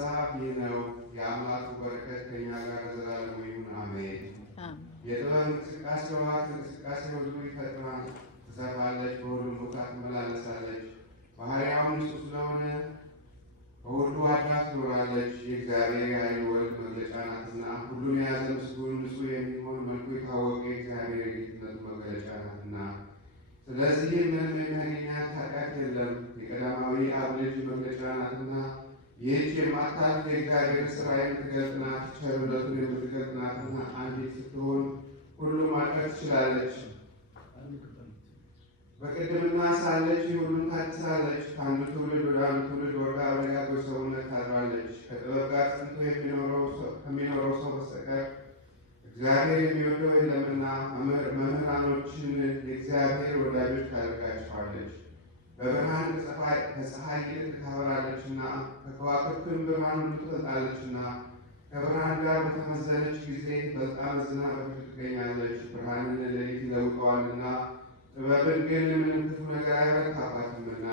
መጽሐፍ ይህ ነው። የአምላኩ በረከት ከእኛ ጋር ዘላለሙ ይሁን አሜን። የጥበብ እንቅስቃሴዋ ከእንቅስቃሴ ሁሉ ይፈጥናል፣ ትሰፋለች፣ በሁሉም ቦታ ትመላለሳለች። ባህሪያው ንጹሕ ስለሆነ በሁሉ አድራ ትኖራለች። የእግዚአብሔር የኃይል ወልድ መግለጫ ናትና፣ ሁሉን የያዘ ምስጉን ንጹሕ የሚሆን መልኩ የታወቀ የእግዚአብሔር የጌትነቱ መገለጫ ናትና። ስለዚህ ምንም የሚያገኛት ኃጢአት የለም። የቀዳማዊ አብ ልጅ መግለጫ ናትና፣ ይህች የማታልፍ የእግዚአብሔር ሥራ የምትገልጥ ናት። ቸርነቱን የምትገልጥ ናትና፣ አንዲት ስትሆን ሁሉም ማድረግ ትችላለች። በቅድምና ሳለች ሁሉም ታድሳለች። ከአንዱ ትውልድ ወደ አንዱ ትውልድ ወርዳ በደጋግ ሰውነት ታድራለች። ከጥበብ ጋር ጸንቶ ከሚኖረው ሰው በስተቀር እግዚአብሔር የሚወደው የለምና መምህራኖችን የእግዚአብሔር ወዳጆች ታደርጋቸዋለች። በብርሃን ከፀሐይ ይልቅ ታበራለችና ከከዋክብትም ብርሃን ሁሉ ትበልጣለችና ከብርሃን ጋር በተመዘነች ጊዜ በልጣ መዝና በፊት ትገኛለች። ብርሃንን ሌሊት ይለውጠዋልና ጥበብን ግን ምንም ክፉ ነገር አይበረታባትምና